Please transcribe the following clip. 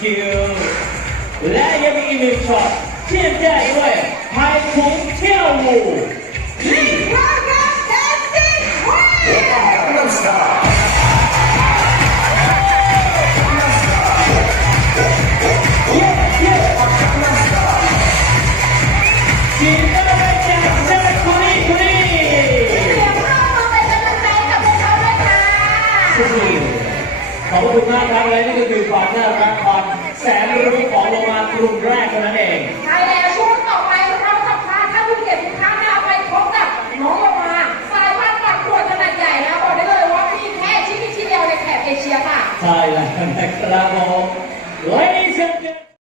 คิวและยังมีอีกหนึ่งช็อตเทียบได้ด้วยไทยถุงเที่ยวหมู่ทีมก็ได้แจ้งเจ้าคุรีเสียงเข้ามาเป็นกำลังใจกับพวกเขาด้วยค่ะขอบคุณมากครับและนี่ก็คือความน่ารักความแสนรู้ของโลมากลุ่มแรกเท่านั้นเองใช่แล้วช่วงต่อไปเราจะพาท่านผู้เกียรติทุกท่านไปพบกับน้องโลมาสายพันธุ์ปักตรวจขนาดใหญ่นะบอกได้เลยว่ามีแค่ชิ้นเดียวในแถบเอเชียค่ะใช่แล้วนะครับผม Ladies and gentlemen